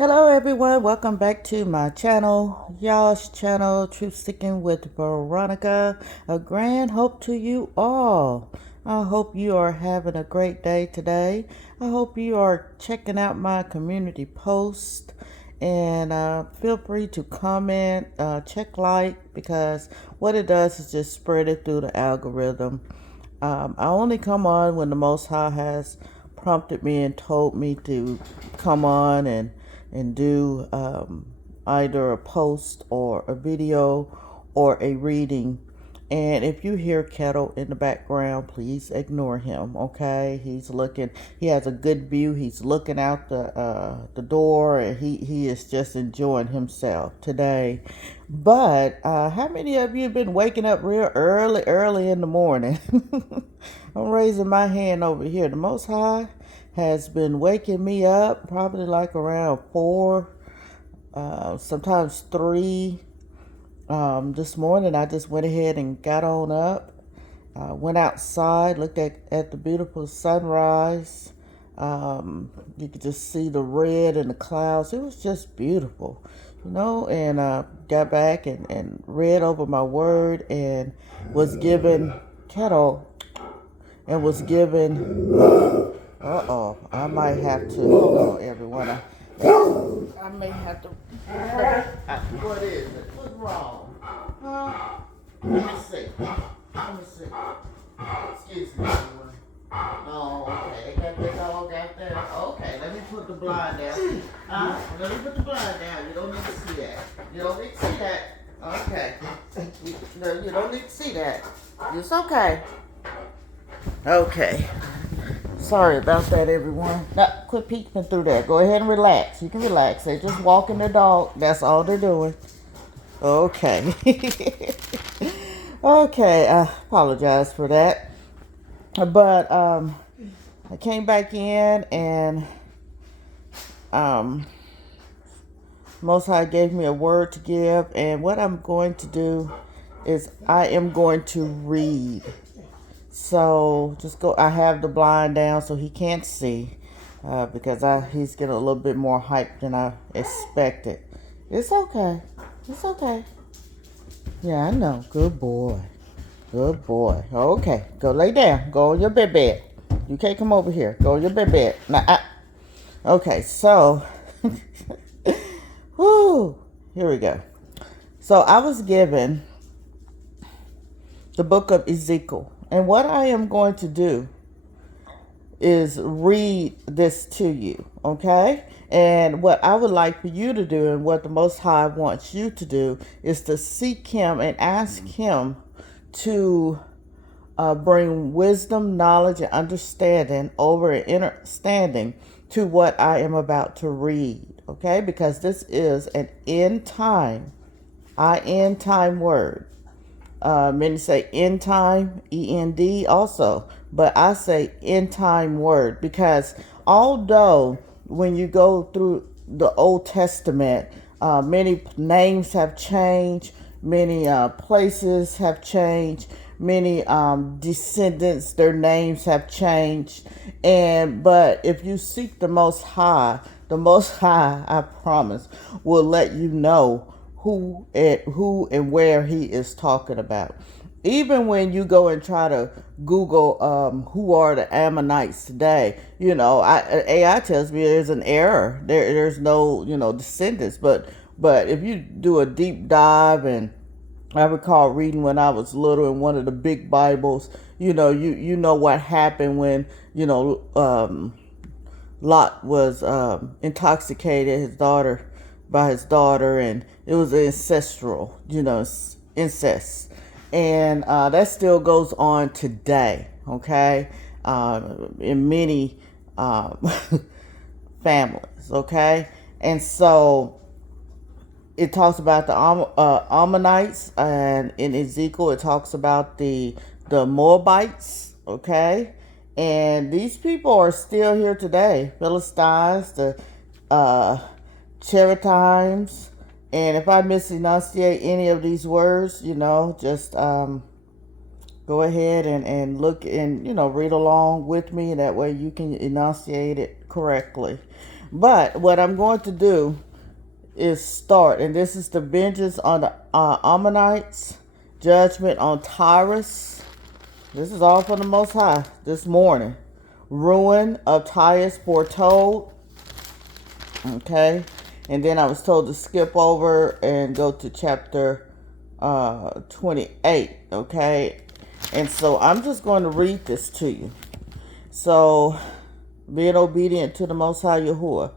Hello everyone, welcome back to my channel, y'all's channel, Truth Sticking with Veronica. A grand hope to you all. I hope you are having a great day today. I hope you are checking out my community post and feel free to comment, check like, because what it does is just spread it through the algorithm. I only come on when the Most High has prompted me and told me to come on and do either a post or a video or a reading. And if you hear Kettle in the background, please ignore him. Okay, he's looking. He has a good view. He's looking out the door, and he is just enjoying himself today. But how many of you have been waking up real early in the morning? I'm raising my hand over here. The Most High has been waking me up probably like around 4, sometimes 3. This morning I just went ahead and got on up, went outside, looked at the beautiful sunrise. You could just see the red in the clouds. It was just beautiful, and got back and read over my word and was given kettle and was given. I might have to. Hold on, everyone. I may have to. What is it? What's wrong? Huh? Let me see. Excuse me, everyone. Oh, okay. They got the dog out there. Okay, let me put the blind down. Let me put the blind down. You don't need to see that. You don't need to see that. Okay. No, you don't need to see that. It's okay. Okay. Sorry about that, everyone. No, quit peeking through there. Go ahead and relax. You can relax. They're just walking their dog. That's all they're doing. Okay. Okay, I apologize for that. But I came back in and Most High gave me a word to give. And what I'm going to do is I am going to read. So just go. I have the blind down so he can't see because he's getting a little bit more hype than I expected. It's okay. It's okay. Yeah, I know. Good boy. Good boy. Okay, go lay down. Go on your bed. You can't come over here. Go on your bed. Now, okay, so, whoo, here we go. So I was given the book of Ezekiel. And what I am going to do is read this to you, okay? And what I would like for you to do and what the Most High wants you to do is to seek Him and ask Him to bring wisdom, knowledge, and understanding over and understanding to what I am about to read, okay? Because this is an end time, end time word. Many say end time, END also, but I say end time word because although when you go through the Old Testament, many names have changed, many places have changed, many descendants, their names have changed, but if you seek the Most High, I promise, will let you know who and where he is talking about. Even when you go and try to Google who are the Ammonites today, AI tells me there's an error. There's no descendants. But if you do a deep dive, and I recall reading when I was little in one of the big Bibles, you know what happened when Lot was intoxicated by his daughter, and it was ancestral, incest, and that still goes on today. Okay, in many families. Okay, and so it talks about the Ammonites, and in Ezekiel it talks about the Moabites. Okay, and these people are still here today. Philistines, the Cheratimes, and if I misenunciate any of these words, just go ahead and look and read along with me. That way you can enunciate it correctly. But what I'm going to do is start, and this is the vengeance on the Ammonites, judgment on Tyrus. This is all from the Most High this morning. Ruin of Tyrus foretold. Okay. And then I was told to skip over and go to chapter 28. Okay. And so I'm just going to read this to you. So, being obedient to the Most High Yahuwah.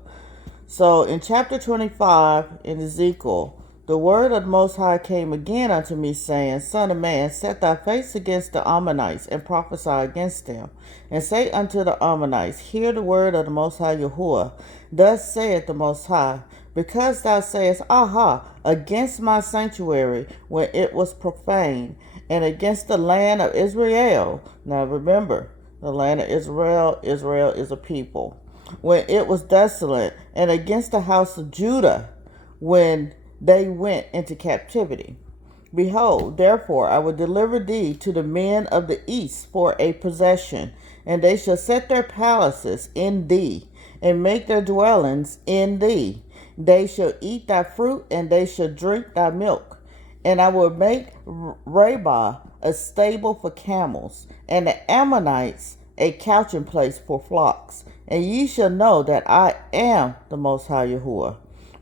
So, in chapter 25 in Ezekiel, the word of the Most High came again unto me, saying, Son of man, set thy face against the Ammonites, and prophesy against them. And say unto the Ammonites, Hear the word of the Most High Yahuwah. Thus saith the Most High, because thou sayest, Aha, against my sanctuary, when it was profaned, and against the land of Israel. Now remember, the land of Israel is a people. When it was desolate, and against the house of Judah, when they went into captivity. Behold, therefore I will deliver thee to the men of the east for a possession, and they shall set their palaces in thee, and make their dwellings in thee. They shall eat thy fruit, and they shall drink thy milk. And I will make Rabbah a stable for camels, and the Ammonites a couching place for flocks. And ye shall know that I am the Most High Yahuwah.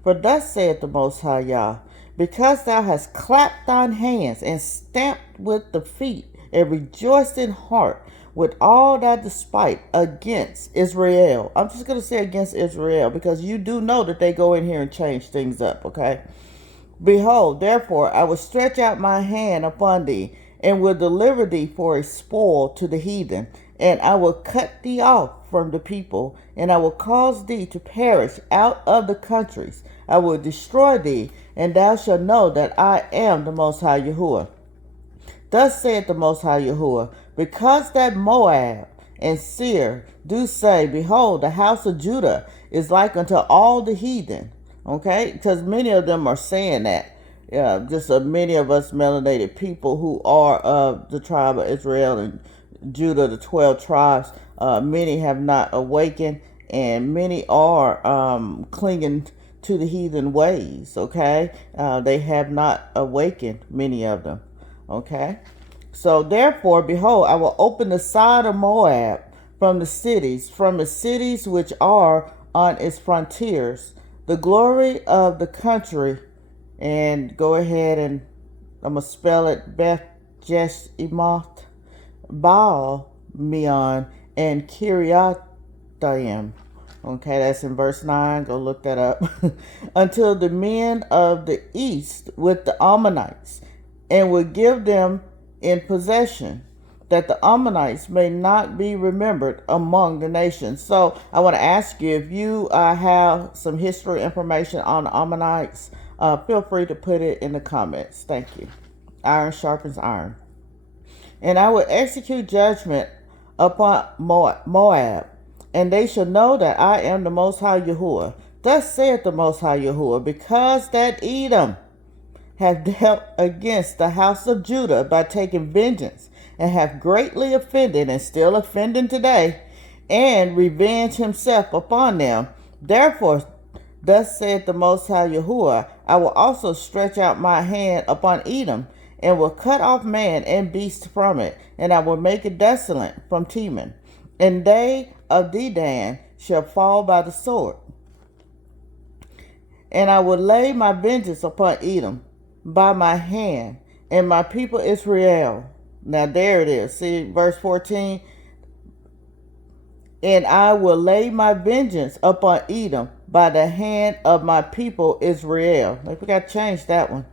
For thus saith the Most High Yah, because thou hast clapped thine hands, and stamped with the feet, and rejoiced in heart with all thy despite against Israel. I'm just going to say against Israel, because you do know that they go in here and change things up, okay? Behold, therefore, I will stretch out my hand upon thee, and will deliver thee for a spoil to the heathen, and I will cut thee off from the people, and I will cause thee to perish out of the countries. I will destroy thee, and thou shalt know that I am the Most High Yahuwah. Thus saith the Most High Yahuwah, because that Moab and Seir do say, Behold, the house of Judah is like unto all the heathen. Okay? Because many of them are saying that. Just many of us melanated people who are of the tribe of Israel and Judah, the 12 tribes, many have not awakened, and many are clinging to the heathen ways, okay? They have not awakened, many of them, okay? So therefore, behold, I will open the side of Moab from the cities which are on its frontiers, the glory of the country, and go ahead and I'm going to spell it, Beth Jeshimoth, Baal Meon, and Kiriathaim. Okay, that's in verse 9. Go look that up. Until the men of the east with the Ammonites, and will give them in possession, that the Ammonites may not be remembered among the nations. So I want to ask you, if you have some history information on the Ammonites, feel free to put it in the comments. Thank you. Iron sharpens iron. And I will execute judgment upon Moab, and they shall know that I am the Most High Yahuwah. Thus saith the Most High Yahuwah, because that Edom have dealt against the house of Judah by taking vengeance, and have greatly offended, and still offending today, and revenge himself upon them. Therefore, thus saith the Most High Yahuwah, I will also stretch out my hand upon Edom, and will cut off man and beast from it, and I will make it desolate from Teman. And they of Dedan shall fall by the sword. And I will lay my vengeance upon Edom by my hand, and my people Israel. Now there it is. See verse 14. And I will lay my vengeance upon Edom by the hand of my people Israel. We got to change that one.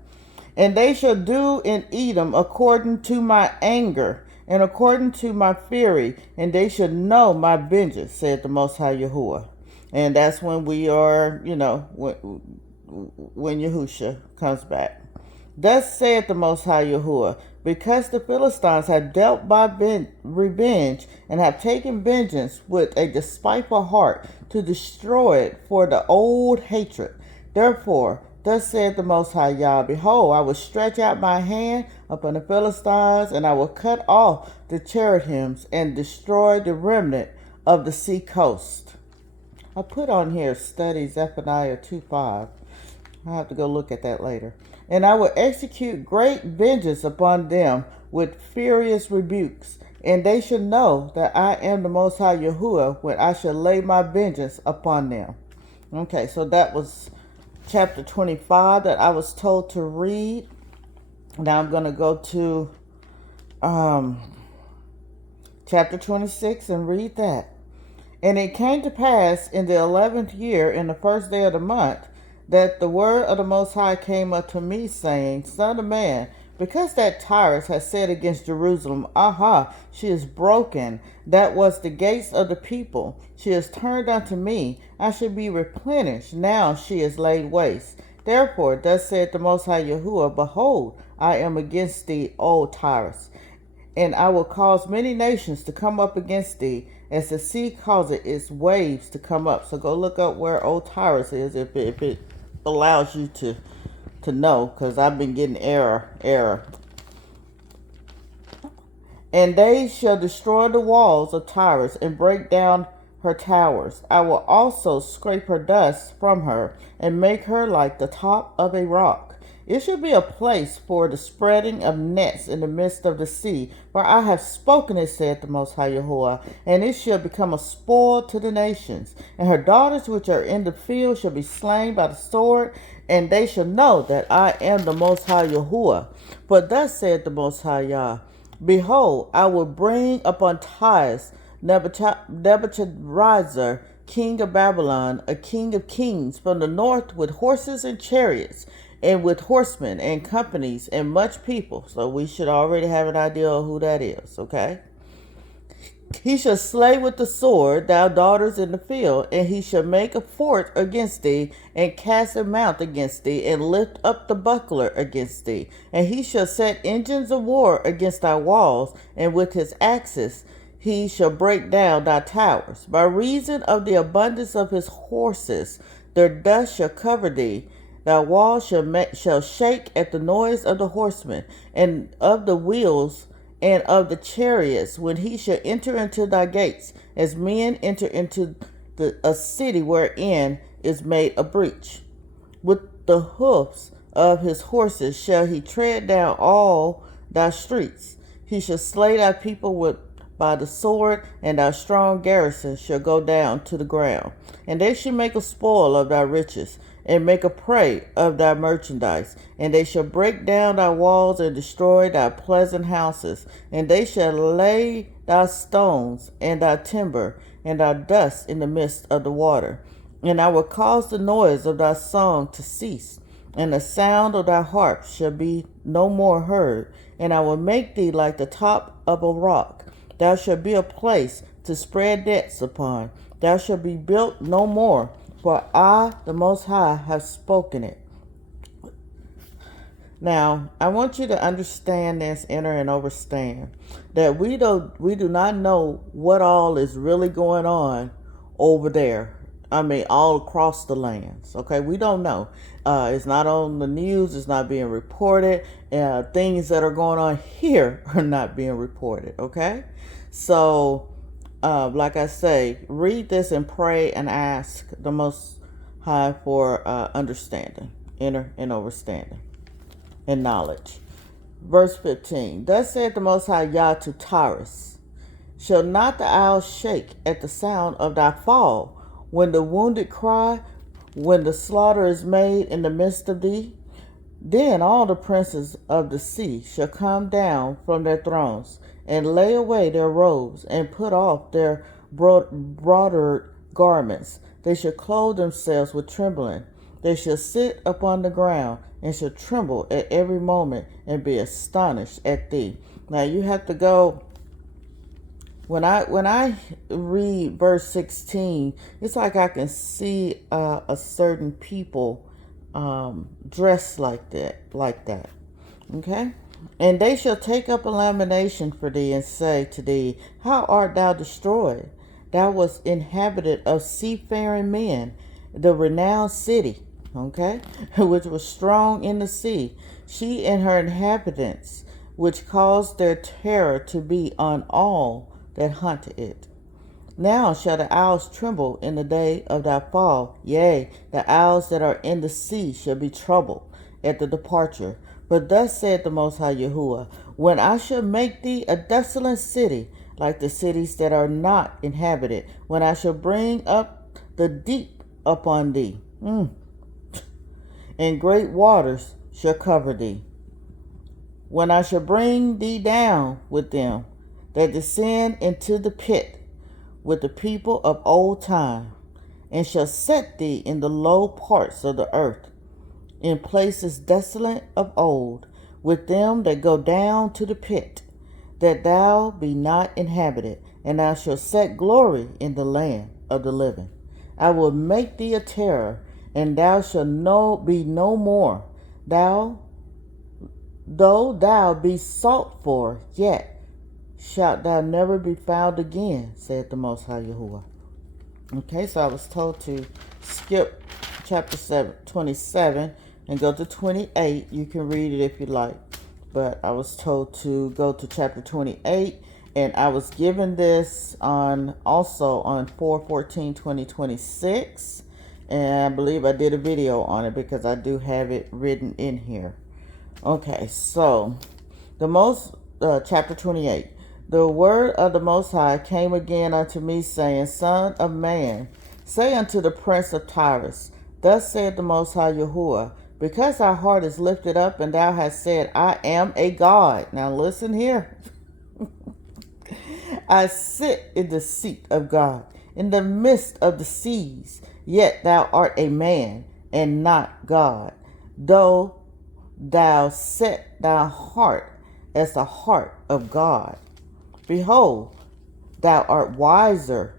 And they shall do in Edom according to my anger, and according to my fury, and they shall know my vengeance, said the Most High Yahuwah. And that's when we are, when Yahusha comes back. Thus saith the Most High Yahuwah, because the Philistines have dealt by revenge, and have taken vengeance with a despiteful heart, to destroy it for the old hatred. Therefore, thus saith the Most High Yah, Behold, I will stretch out my hand upon the Philistines, and I will cut off the cherubims, and destroy the remnant of the sea coast. I put on here study Zephaniah 2:5. I'll have to go look at that later. And I will execute great vengeance upon them with furious rebukes. And they shall know that I am the Most High Yahuwah when I shall lay my vengeance upon them. Okay, so that was chapter 25 that I was told to read. Now I'm going to go to chapter 26 and read that. And it came to pass in the 11th year, in the first day of the month, that the word of the Most High came unto me, saying, Son of man, because that Tyrus has said against Jerusalem, Aha, she is broken, that was the gates of the people. She is turned unto me, I shall be replenished, now she is laid waste. Therefore, thus saith the Most High Yahuwah, Behold, I am against thee, O Tyrus, and I will cause many nations to come up against thee, as the sea causes its waves to come up. So go look up where old Tyrus is, if it allows you to know, because I've been getting error. And they shall destroy the walls of Tyrus and break down her towers. I will also scrape her dust from her and make her like the top of a rock. It shall be a place for the spreading of nets in the midst of the sea. For I have spoken it, saith the Most High Yahuwah, and it shall become a spoil to the nations. And her daughters which are in the field shall be slain by the sword, and they shall know that I am the Most High Yahuwah. For thus saith the Most High Yah, Behold, I will bring upon Tyrus Nebuchadrezzar, king of Babylon, a king of kings, from the north with horses and chariots, and with horsemen and companies and much people. So we should already have an idea of who that is, okay? He shall slay with the sword thy daughters in the field, and he shall make a fort against thee, and cast a mount against thee, and lift up the buckler against thee. And he shall set engines of war against thy walls, and with his axes he shall break down thy towers. By reason of the abundance of his horses, their dust shall cover thee. Thy walls shall shake at the noise of the horsemen, and of the wheels, and of the chariots, when he shall enter into thy gates, as men enter into a city wherein is made a breach. With the hoofs of his horses shall he tread down all thy streets. He shall slay thy people by the sword, and thy strong garrison shall go down to the ground. And they shall make a spoil of thy riches, and make a prey of thy merchandise. And they shall break down thy walls, and destroy thy pleasant houses. And they shall lay thy stones, and thy timber, and thy dust in the midst of the water. And I will cause the noise of thy song to cease, and the sound of thy harp shall be no more heard. And I will make thee like the top of a rock. Thou shalt be a place to spread nets upon. Thou shalt be built no more, for I, the Most High, have spoken it. Now, I want you to understand this, enter and understand, that we do not know what all is really going on over there. I mean, all across the lands. Okay, we don't know. It's not on the news. It's not being reported. Things that are going on here are not being reported. Okay, so like I say, read this and pray and ask the Most High for understanding, inner and understanding, and knowledge. Verse 15. Thus saith the Most High Yah to Tyrus, Shall not the isles shake at the sound of thy fall, when the wounded cry, when the slaughter is made in the midst of thee? Then all the princes of the sea shall come down from their thrones, and lay away their robes, and put off their broidered garments. They shall clothe themselves with trembling. They shall sit upon the ground, and shall tremble at every moment, and be astonished at thee. Now you have to go. When I read verse 16, it's like I can see a certain people dressed like that. Okay? And they shall take up a lamentation for thee, and say to thee, How art thou destroyed? Thou wast inhabited of seafaring men, the renowned city, okay, which was strong in the sea, she and her inhabitants, which caused their terror to be on all that hunt it. Now shall the owls tremble in the day of thy fall. Yea, the owls that are in the sea shall be troubled at the departure. But thus saith the Most High Yahuwah, when I shall make thee a desolate city, like the cities that are not inhabited, when I shall bring up the deep upon thee, and great waters shall cover thee, when I shall bring thee down with them that descend into the pit, with the people of old time, and shall set thee in the low parts of the earth, in places desolate of old, with them that go down to the pit, that thou be not inhabited, and thou shalt set glory in the land of the living. I will make thee a terror, and thou shalt be no more. Though thou be sought for, yet shalt thou never be found again, saith the Most High Yahuwah. Okay, so I was told to skip chapter 27 and go to 28. You can read it if you like. But I was told to go to chapter 28, and I was given this also on 4/14/2026, and I believe I did a video on it because I do have it written in here. Okay, so chapter 28. The word of the Most High came again unto me, saying, Son of man, say unto the prince of Tyrus, Thus saith the Most High Yahuwah, because thy heart is lifted up, and thou hast said, I am a God. Now listen here. I sit in the seat of God, in the midst of the seas, yet thou art a man, and not God. Though thou set thy heart as the heart of God. Behold, thou art wiser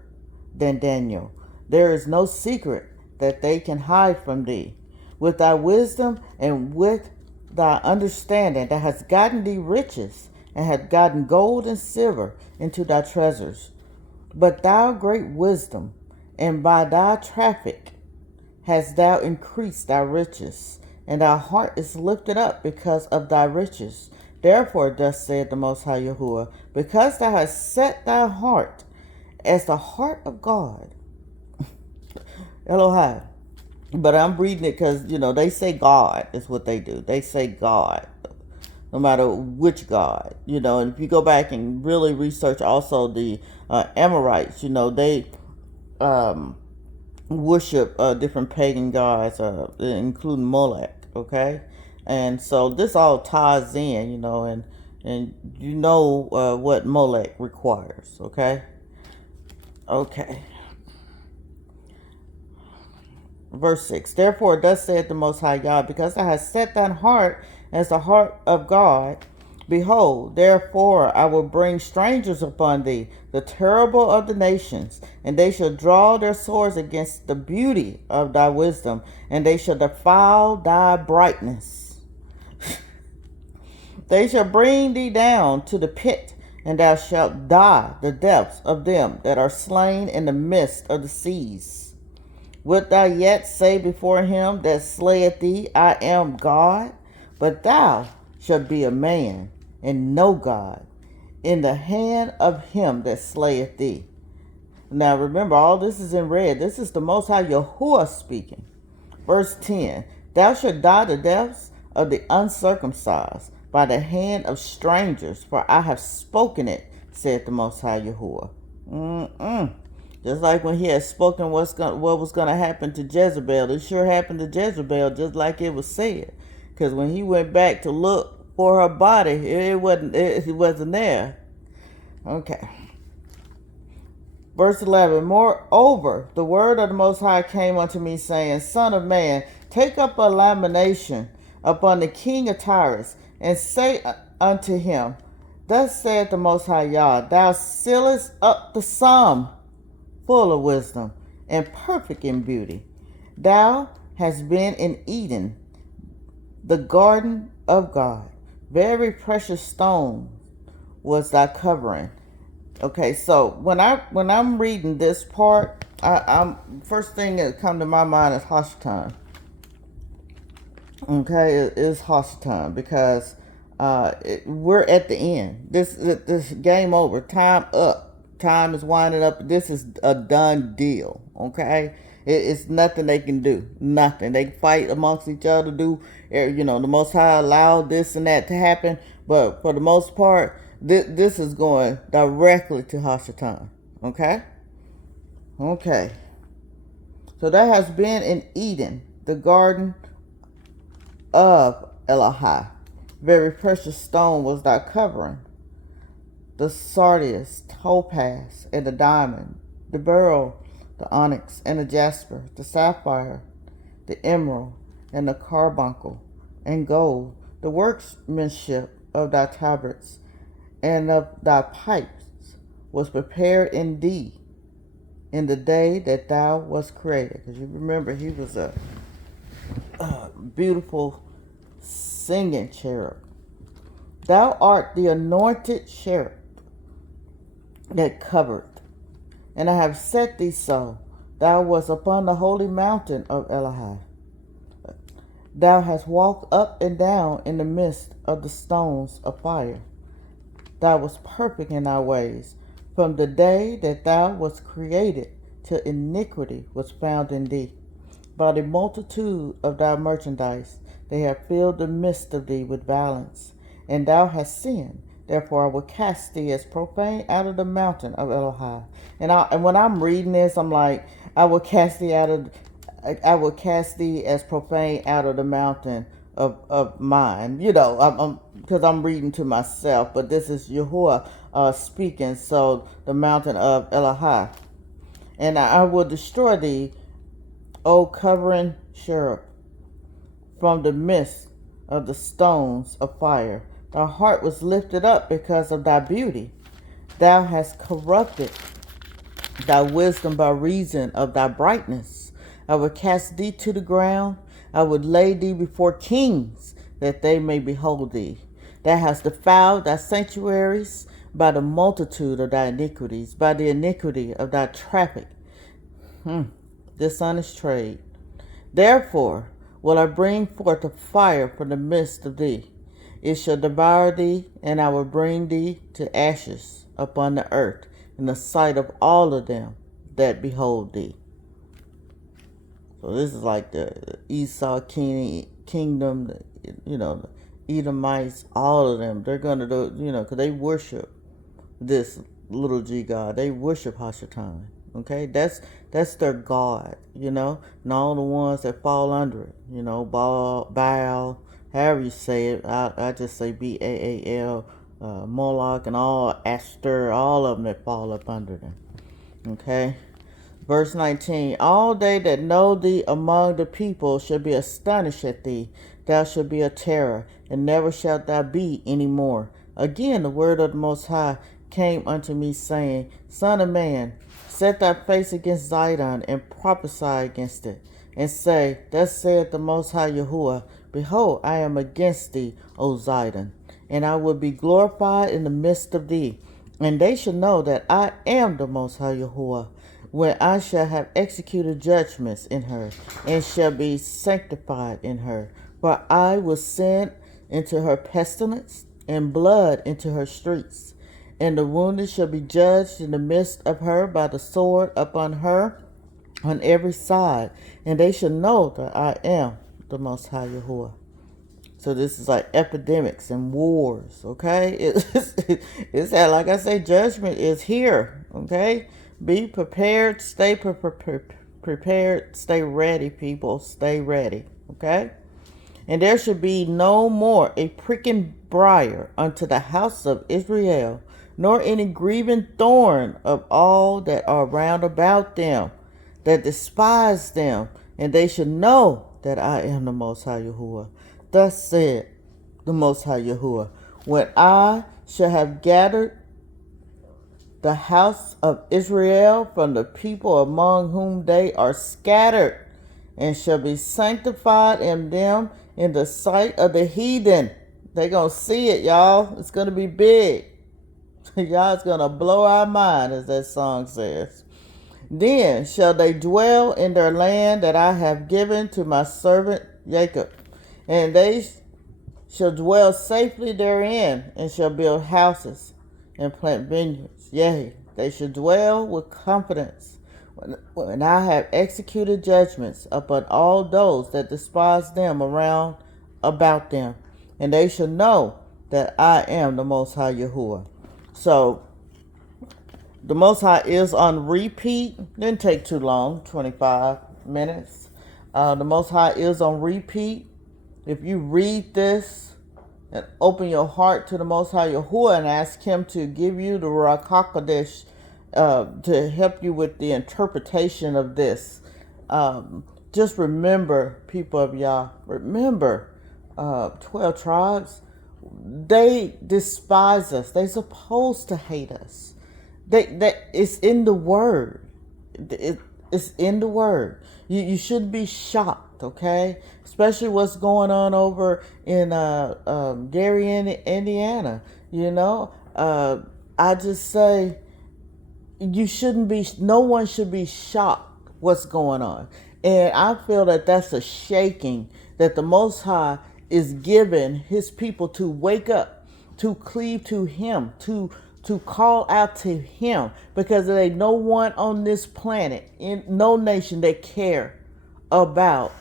than Daniel. There is no secret that they can hide from thee. With thy wisdom and with thy understanding, thou hast gotten thee riches, and hast gotten gold and silver into thy treasures. But thou great wisdom, and by thy traffic hast thou increased thy riches, and thy heart is lifted up because of thy riches. Therefore, thus saith the Most High Yahuwah, because thou hast set thy heart as the heart of God, Elohai. But I'm reading it because, they say God is what they do. They say God, no matter which God, and if you go back and really research also the Amorites, they worship different pagan gods, including Molech, okay? And so this all ties in, and what Molech requires, okay? Okay. Verse 6, Therefore thus saith the Most High Yah, because thou hast set thine heart as the heart of God, behold, therefore I will bring strangers upon thee, the terrible of the nations, and they shall draw their swords against the beauty of thy wisdom, and they shall defile thy brightness. They shall bring thee down to the pit, and thou shalt die the deaths of them that are slain in the midst of the seas. Wilt thou yet say before him that slayeth thee, I am God? But thou shalt be a man, and no God, in the hand of him that slayeth thee. Now remember, all this is in red. This is the Most High Yahuwah speaking. Verse 10, Thou shalt die the deaths of the uncircumcised by the hand of strangers, for I have spoken it, saith the Most High Yahuwah. Just like when he had spoken what was going to happen to Jezebel. It sure happened to Jezebel just like it was said. Because when he went back to look for her body, it wasn't there. Okay. Verse 11, Moreover, the word of the Most High came unto me, saying, Son of man, take up a lamentation upon the king of Tyrus, and say unto him, Thus saith the Most High Yah, Thou sealest up the sum, full of wisdom, and perfect in beauty. Thou hast been in Eden, the garden of God. Very precious stone was thy covering. Okay, so when I'm reading this part, I'm first thing that come to my mind is Hashatan. Okay, it is Hashatan because we're at the end. This game over, time up. time is winding up. This is a done deal, okay? It's nothing they can do. Nothing. They fight amongst each other, the Most High allowed this and that to happen. But for the most part, this is going directly to Hashatan, okay? Okay. So there has been in Eden, the garden of Elohai. Very precious stone was thy covering. The sardius, topaz, and the diamond, the beryl, the onyx, and the jasper, the sapphire, the emerald, and the carbuncle, and gold, the workmanship of thy tabrets, and of thy pipes, was prepared in thee in the day that thou wast created. Because you remember, he was a beautiful singing cherub. Thou art the anointed cherub that covered, and I have set thee so. Thou wast upon the holy mountain of Elohai. Thou hast walked up and down in the midst of the stones of fire. Thou wast perfect in thy ways. From the day that thou wast created, till iniquity was found in thee. By the multitude of thy merchandise, they have filled the midst of thee with violence, and thou hast sinned. Therefore I will cast thee as profane out of the mountain of Elohai. And when I'm reading this, I'm like, I will cast thee as profane out of the mountain of mine. Because I'm reading to myself, but this is Yahuwah speaking. So the mountain of Elohai. And I will destroy thee, O covering cherub, from the midst of the stones of fire. Thy heart was lifted up because of thy beauty. Thou hast corrupted thy wisdom by reason of thy brightness. I would cast thee to the ground. I would lay thee before kings, that they may behold thee. Thou hast defiled thy sanctuaries by the multitude of thy iniquities, by the iniquity of thy traffic. Dishonest trade. Therefore will I bring forth a fire from the midst of thee. It shall devour thee, and I will bring thee to ashes upon the earth in the sight of all of them that behold thee. So this is like the Esau kingdom, the Edomites, all of them. They're going to do, because they worship this little G God. They worship Hashatan. Okay, that's their God, and all the ones that fall under it, Baal, however you say it. I just say Baal, Moloch, and all Ashtar, all of them that fall up under them. Okay, verse 19. All they that know thee among the people shall be astonished at thee. Thou shalt be a terror, and never shalt thou be any more. Again the word of the Most High came unto me, saying, Son of man, set thy face against Zidon, and prophesy against it, and say, Thus saith the Most High Yahuwah, Behold, I am against thee, O Zidon, and I will be glorified in the midst of thee. And they shall know that I am the Most High Yahuwah, when I shall have executed judgments in her, and shall be sanctified in her. For I will send into her pestilence, and blood into her streets. And the wounded shall be judged in the midst of her by the sword upon her on every side. And they shall know that I am the Most High Yahuwah. So this is like epidemics and wars, okay? It's like I say, judgment is here, okay? Be prepared, stay prepared, stay ready, people, stay ready, okay? And there shall be no more a pricking briar unto the house of Israel, nor any grieving thorn of all that are round about them, that despise them, and they shall know that I am the Most High Yahuwah. Thus said the Most High Yahuwah, when I shall have gathered the house of Israel from the people among whom they are scattered, and shall be sanctified in them in the sight of the heathen. They're going to see it, y'all. It's going to be big. Y'all, it's going to blow our mind, as that song says. Then shall they dwell in their land that I have given to my servant Jacob, and they shall dwell safely therein, and shall build houses and plant vineyards. Yea, they should dwell with confidence when I have executed judgments upon all those that despise them around about them. And they shall know that I am the Most High Yahuwah. So, the Most High is on repeat. Didn't take too long, 25 minutes. The Most High is on repeat. If you read this and open your heart to the Most High Yahuwah and ask Him to give you the Ruach HaKodesh to help you with the interpretation of this, just remember, people of Yah, remember 12 tribes, they despise us. They supposed to hate us. It's in the word. It's in the word. You should be shocked, okay? Especially what's going on over in Gary, Indiana. You know, I just say you shouldn't be. No one should be shocked what's going on, and I feel that that's a shaking that the Most High is giving His people to wake up, to cleave to Him, to call out to Him, because there ain't no one on this planet, in no nation, that care about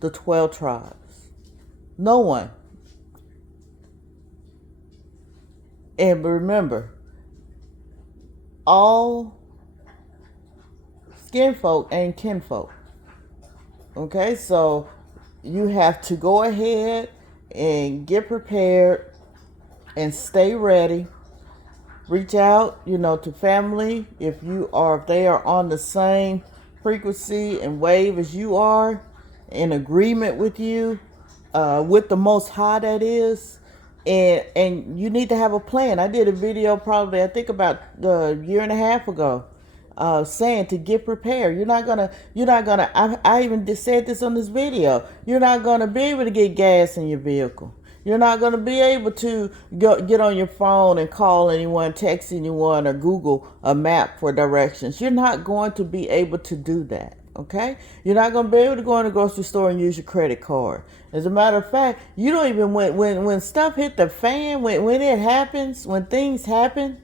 the 12 tribes. No one. And remember, all skin folk ain't kinfolk. Okay, so you have to go ahead and get prepared and stay ready. Reach out, to family if they are on the same frequency and wave as you are, in agreement with you, with the Most High, that is. And you need to have a plan. I did a video probably, I think about a year and a half ago, saying to get prepared. You're not gonna, I even said this on this video. You're not gonna be able to get gas in your vehicle. You're not going to be able to get on your phone and call anyone, text anyone, or Google a map for directions. You're not going to be able to do that, okay? You're not going to be able to go in the grocery store and use your credit card. As a matter of fact, you don't even, when stuff hit the fan, when it happens, when things happen,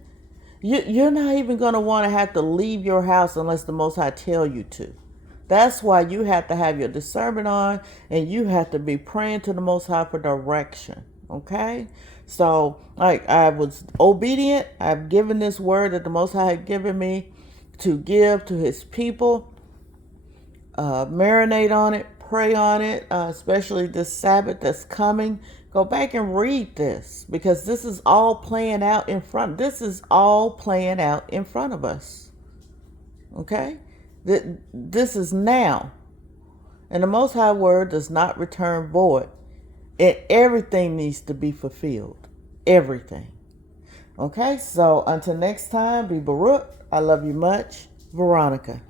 you're not even going to want to have to leave your house unless the Most High tell you to. That's why you have to have your discernment on, and you have to be praying to the Most High for direction. Okay? So, I was obedient. I've given this word that the Most High had given me to give to His people. Marinate on it, pray on it, especially this Sabbath that's coming. Go back and read this, because this is all playing out in front. This is all playing out in front of us. Okay? This is now. And the Most High word does not return void. And everything needs to be fulfilled. Everything. Okay, so until next time, be Baruch. I love you much. Veronica.